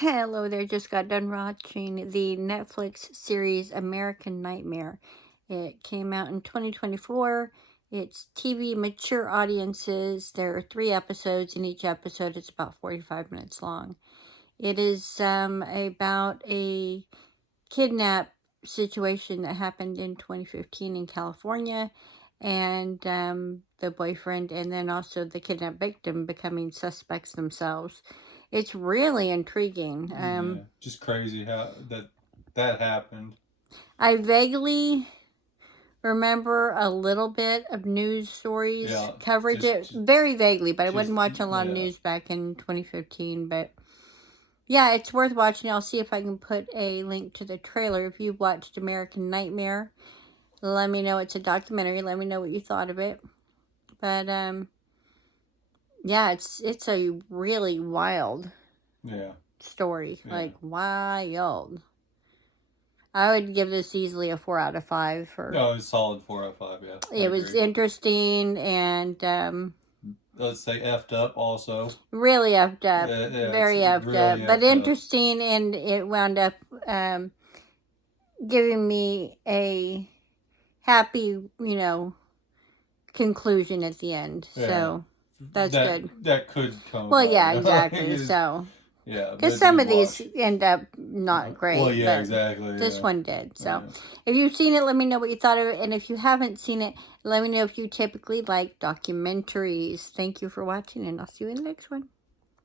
Hello there, just got done watching the Netflix series American Nightmare. It came out in 2024. It's TV mature audiences. There are 3 episodes, and each episode is about 45 minutes long. It is about a kidnap situation that happened in 2015 in California, and the boyfriend and then also the kidnap victim becoming suspects themselves. It's really intriguing. Yeah, just crazy how that happened. I vaguely remember a little bit of news stories coverage, very vaguely, but I wasn't watching a lot of news back in 2015. But yeah, it's worth watching. I'll see if I can put a link to the trailer. If you've watched American Nightmare, let me know. It's a documentary. Let me know what you thought of it. But yeah, it's a really wild story. Yeah. Like wild. I would give this easily a 4 out of 5. No, it's solid 4 out of 5. Yeah, it was interesting and let's say effed up also. Really effed up. Very effed really up. But interesting, and it wound up giving me a happy, conclusion at the end. Yeah. So that's good. That could come. Well, yeah, exactly. So. Yeah, because some of these end up not great. Well, yeah, exactly. This one did. So, if you've seen it, let me know what you thought of it. And if you haven't seen it, let me know if you typically like documentaries. Thank you for watching, and I'll see you in the next one.